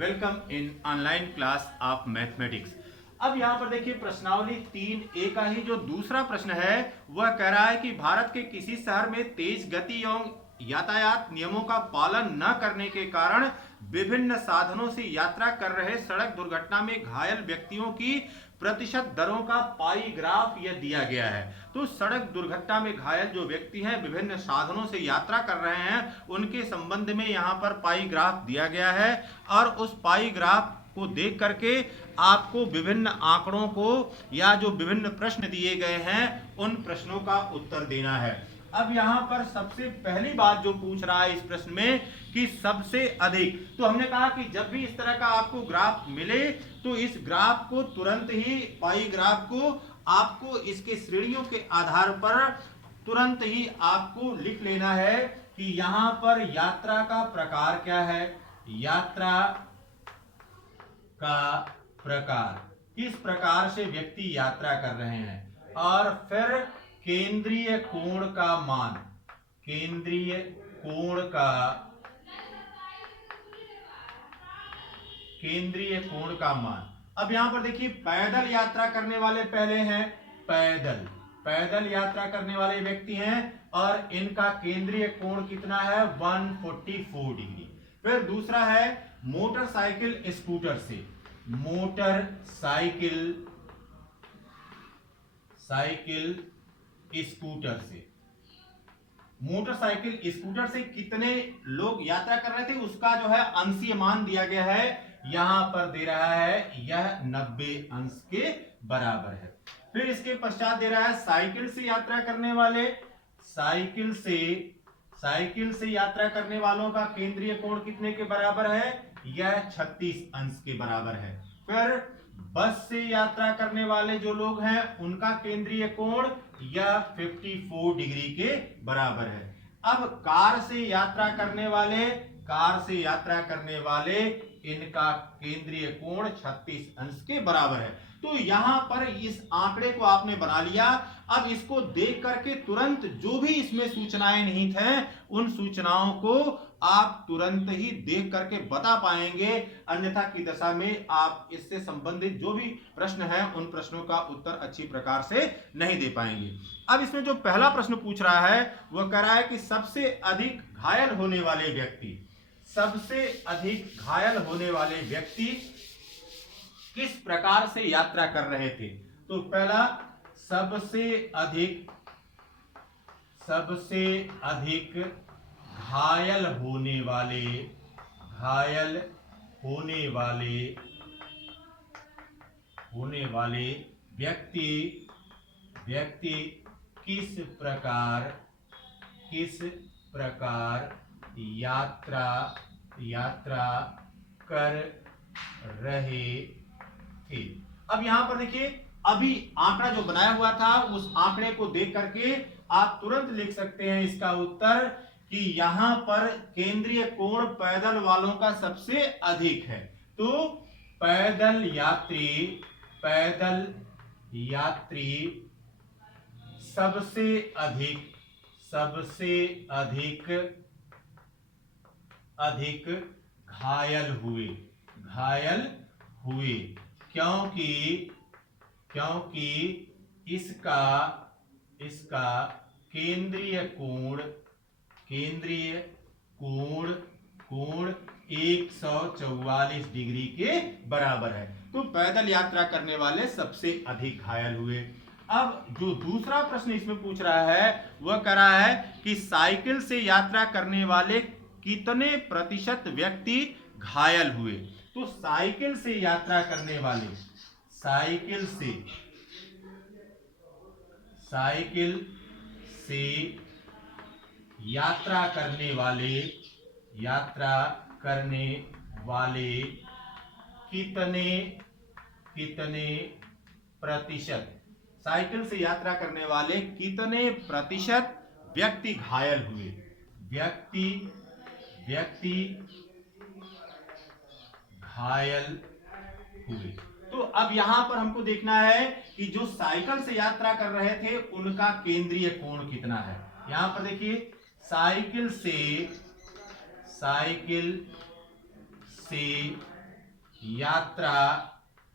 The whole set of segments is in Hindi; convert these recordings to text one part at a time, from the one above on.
Welcome in online class of mathematics. अब यहाँ पर देखिए प्रश्नावली 3A का ही जो दूसरा प्रश्न है वह कह रहा है कि भारत के किसी शहर में तेज गति एवं यातायात नियमों का पालन न करने के कारण विभिन्न साधनों से यात्रा कर रहे सड़क दुर्घटना में घायल व्यक्तियों की प्रतिशत दरों का पाई ग्राफ यह दिया गया है। तो सड़क दुर्घटना में घायल जो व्यक्ति हैं विभिन्न साधनों से यात्रा कर रहे हैं उनके संबंध में यहाँ पर पाई ग्राफ दिया गया है और उस पाई ग्राफ को देख करके आपको विभिन्न आंकड़ों को या जो विभिन्न प्रश्न दिए गए हैं उन प्रश्नों का उत्तर देना है। अब यहाँ पर सबसे पहली बात जो पूछ रहा है इस प्रश्न में कि सबसे अधिक, तो हमने कहा कि जब भी इस तरह का आपको ग्राफ मिले तो इस ग्राफ को तुरंत ही पाई ग्राफ को आपको इसके श्रेणियों के आधार पर तुरंत ही आपको लिख लेना है कि यहाँ पर यात्रा का प्रकार क्या है, यात्रा का प्रकार, किस प्रकार से व्यक्ति यात्रा कर रहे हैं, और फिर केंद्रीय कोण का मान, केंद्रीय कोण का मान। अब यहां पर देखिए पैदल यात्रा करने वाले पहले हैं, पैदल यात्रा करने वाले व्यक्ति हैं और इनका केंद्रीय कोण कितना है 144 डिग्री। फिर दूसरा है मोटरसाइकिल स्कूटर से, मोटरसाइकिल स्कूटर से कितने लोग यात्रा कर रहे थे उसका जो है अंशीय मान दिया गया है, यहां पर दे रहा है यह 90 अंश के बराबर है। फिर इसके पश्चात दे रहा है साइकिल से यात्रा करने वाले, साइकिल से यात्रा करने वालों का केंद्रीय कोण कितने के बराबर है, यह 36 अंश के बराबर है। फिर बस से यात्रा करने वाले जो लोग हैं उनका केंद्रीय कोण यह 54 डिग्री के बराबर है। अब कार से यात्रा करने वाले इनका केंद्रीय कोण 36 अंश के बराबर है। तो यहां पर इस आंकड़े को आपने बना लिया। अब इसको देख करके तुरंत जो भी इसमें सूचनाएं निहित हैं उन सूचनाओं को आप तुरंत ही देख करके बता पाएंगे, अन्यथा की दशा में आप इससे संबंधित जो भी प्रश्न हैं उन प्रश्नों का उत्तर अच्छी प्रकार से नहीं दे पाएंगे। अब इसमें जो पहला प्रश्न पूछ रहा है वह कह रहा है कि सबसे अधिक घायल होने वाले व्यक्ति किस प्रकार से यात्रा कर रहे थे। तो पहला सबसे अधिक घायल होने वाले व्यक्ति किस प्रकार यात्रा कर रहे थे। अब यहां पर देखिए अभी आंकड़ा जो बनाया हुआ था उस आंकड़े को देख करके आप तुरंत लिख सकते हैं इसका उत्तर कि यहां पर केंद्रीय कोण पैदल वालों का सबसे अधिक है। तो पैदल यात्री सबसे अधिक घायल हुए क्योंकि इसका केंद्रीय कोण 144 डिग्री के बराबर है। तो पैदल यात्रा करने वाले सबसे अधिक घायल हुए। अब जो दूसरा प्रश्न इसमें पूछ रहा है वह कह रहा है कि साइकिल से यात्रा करने वाले कितने प्रतिशत व्यक्ति घायल हुए। तो साइकिल से यात्रा करने वाले कितने प्रतिशत, साइकिल से यात्रा करने वाले कितने प्रतिशत व्यक्ति घायल हुए, तो अब यहां पर हमको देखना है कि जो साइकिल से यात्रा कर रहे थे उनका केंद्रीय कोण कितना है। यहां पर देखिए साइकिल से यात्रा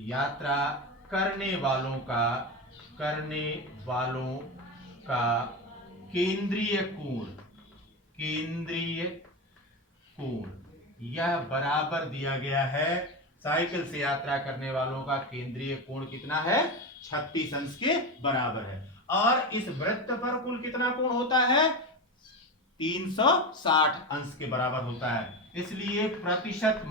यात्रा करने वालों का केंद्रीय कोण यह बराबर दिया गया है। साइकिल से यात्रा करने वालों का केंद्रीय कोण कितना है? 36 अंश के बराबर है। और इस वृत्त पर कुल कितना कोण होता है? 360 अंश के बराबर होता है। इसलिए प्रतिशत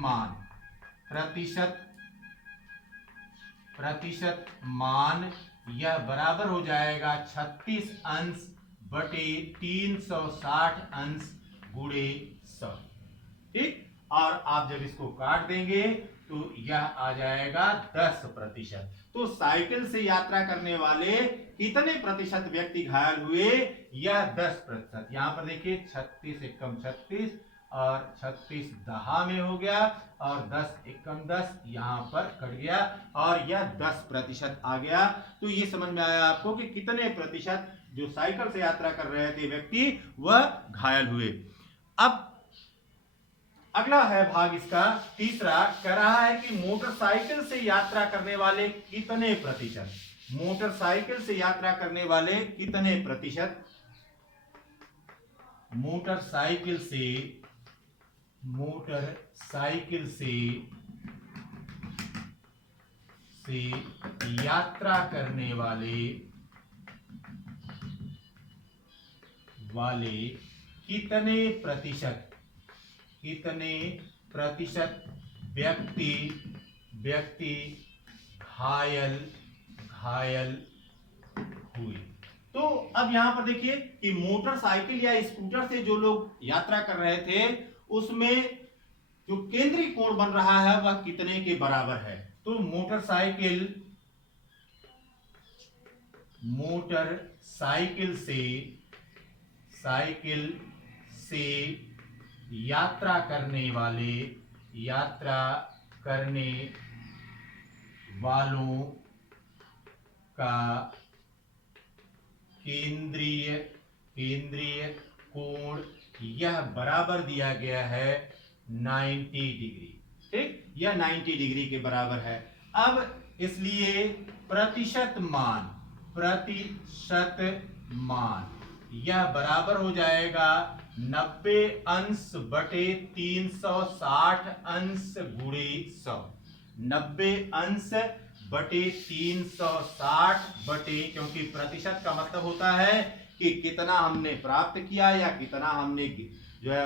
मान यह बराबर हो जाएगा 36 अंश बटे 360 अंश गुणे 100। ठीक, और आप जब इसको काट देंगे तो यह आ जाएगा 10%। तो साइकिल से यात्रा करने वाले कितने प्रतिशत व्यक्ति घायल हुए? यह 10%। यहां पर देखिए 36 एकम 36 और 36 दहा में हो गया और 10 एकम 10 यहां पर कट गया और यह 10% आ गया। तो ये समझ में आया आपको कि कितने प्रतिशत जो साइकिल से यात्रा कर रहे थे व्यक्ति वह घायल हुए। अब अगला है भाग इसका तीसरा, कह रहा है कि मोटरसाइकिल से यात्रा करने वाले कितने प्रतिशत मोटरसाइकिल से यात्रा करने वाले कितने प्रतिशत मोटरसाइकिल से यात्रा करने वाले कितने प्रतिशत व्यक्ति घायल हुए। तो अब यहां पर देखिए कि मोटरसाइकिल या स्कूटर से जो लोग यात्रा कर रहे थे उसमें जो केंद्रीय कोण बन रहा है वह कितने के बराबर है? तो मोटरसाइकिल से यात्रा करने वालों का केंद्रीय कोण यह बराबर दिया गया है 90 डिग्री। ठीक, यह 90 डिग्री के बराबर है। अब इसलिए प्रतिशत मान यह बराबर हो जाएगा 90 अंश बटे 360 अंश गुणे 100। 90 अंश बटे 360 बटे, क्योंकि प्रतिशत का मतलब होता है कि कितना हमने प्राप्त किया या कितना हमने जो है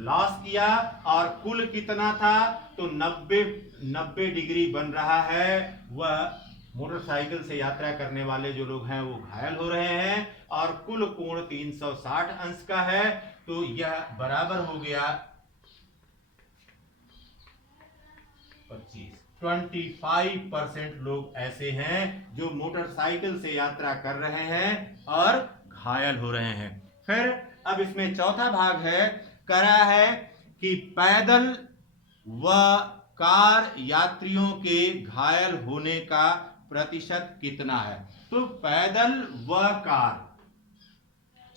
लॉस किया और कुल कितना था। तो 90 डिग्री बन रहा है। वह मोटरसाइकिल से यात्रा करने वाले जो लोग हैं वो घायल हो रहे हैं और कुल कोण 360 अंश का है। तो यह बराबर हो गया 25% लोग ऐसे हैं जो मोटरसाइकिल से यात्रा कर रहे हैं और घायल हो रहे हैं। फिर अब इसमें चौथा भाग है, कह रहा है कि पैदल व कार यात्रियों के घायल होने का प्रतिशत कितना है? तो पैदल व कार,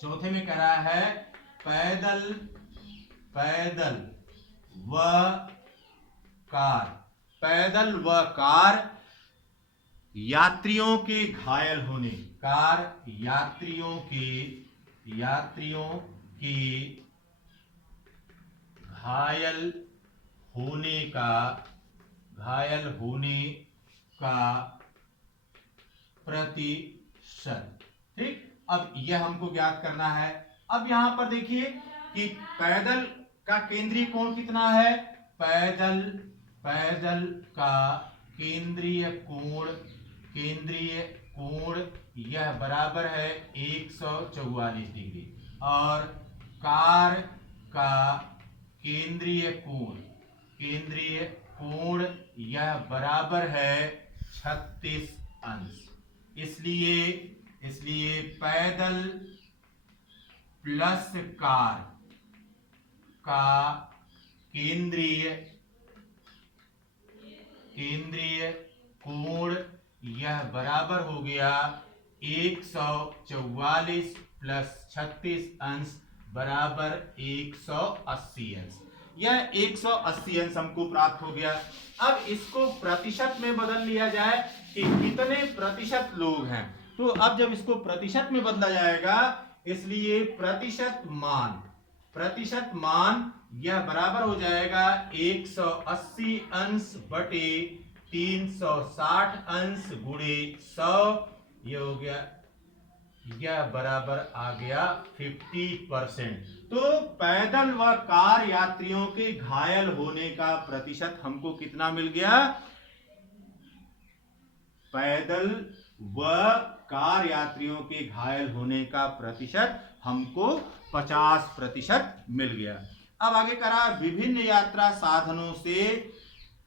चौथे में कह रहा है पैदल व कार यात्रियों के घायल होने घायल होने का प्रतिशत। ठीक, अब यह हमको ज्ञात करना है। अब यहां पर देखिए कि पैदल का केंद्रीय कोण कितना है? पैदल का केंद्रीय कोण यह बराबर है 144 डिग्री और कार का केंद्रीय कोण यह बराबर है 36 अंश। इसलिए पैदल प्लस कार का केंद्रीय कोण यह बराबर हो गया 144 प्लस 36 अंश बराबर 180 अंश। यह 180 अंश हमको प्राप्त हो गया। अब इसको प्रतिशत में बदल लिया जाए कि कितने प्रतिशत लोग हैं। तो अब जब इसको प्रतिशत में बदला जाएगा, इसलिए प्रतिशत मान यह बराबर हो जाएगा 180 अंश बटे 360 अंश गुणे 100। यह हो गया, यह बराबर आ गया 50%। तो पैदल व कार यात्रियों के घायल होने का प्रतिशत हमको कितना मिल गया? पैदल व कार यात्रियों के घायल होने का प्रतिशत हमको 50% मिल गया। अब आगे करा, विभिन्न यात्रा साधनों से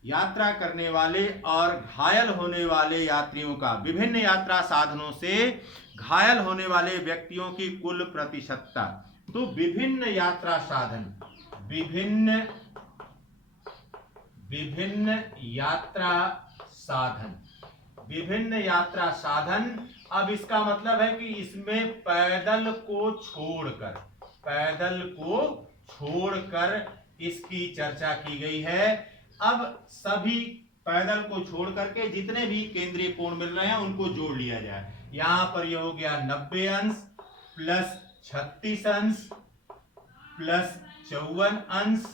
यात्रा करने वाले और घायल होने वाले यात्रियों का, विभिन्न यात्रा साधनों से घायल होने वाले व्यक्तियों की कुल प्रतिशतता। तो विभिन्न यात्रा साधन, विभिन्न यात्रा साधन। अब इसका मतलब है कि इसमें पैदल को छोड़कर इसकी चर्चा की गई है। अब सभी पैदल को छोड़ करके जितने भी केंद्रीय कोण मिल रहे हैं उनको जोड़ लिया जाए। यहां पर यह हो गया 90 अंश प्लस 36 अंश प्लस 54 अंश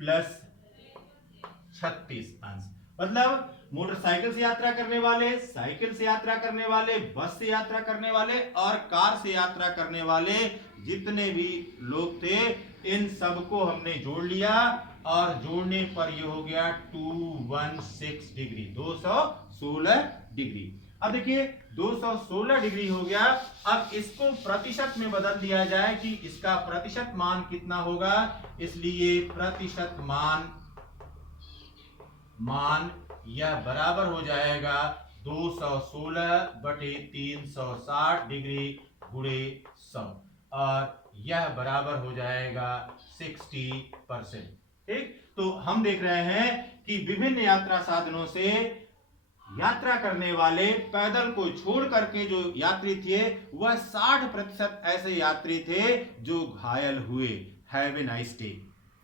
प्लस 36 अंश। मतलब मोटरसाइकिल से यात्रा करने वाले, साइकिल से यात्रा करने वाले, बस से यात्रा करने वाले और कार से यात्रा करने वाले जितने भी लोग थे, इन सबको हमने जोड़ लिया और जोड़ने पर यह हो गया 216 डिग्री, 216 डिग्री। अब देखिए 216 डिग्री हो गया। अब इसको प्रतिशत में बदल दिया जाए कि इसका प्रतिशत मान कितना होगा। इसलिए प्रतिशत मान यह बराबर हो जाएगा 216 बटे 360 डिग्री गुणे 100 और यह बराबर हो जाएगा 60%। ठीक, तो हम देख रहे हैं कि विभिन्न यात्रा साधनों से यात्रा करने वाले, पैदल को छोड़ करके जो यात्री थे, वह 60% ऐसे यात्री थे जो घायल हुए। Have a nice day.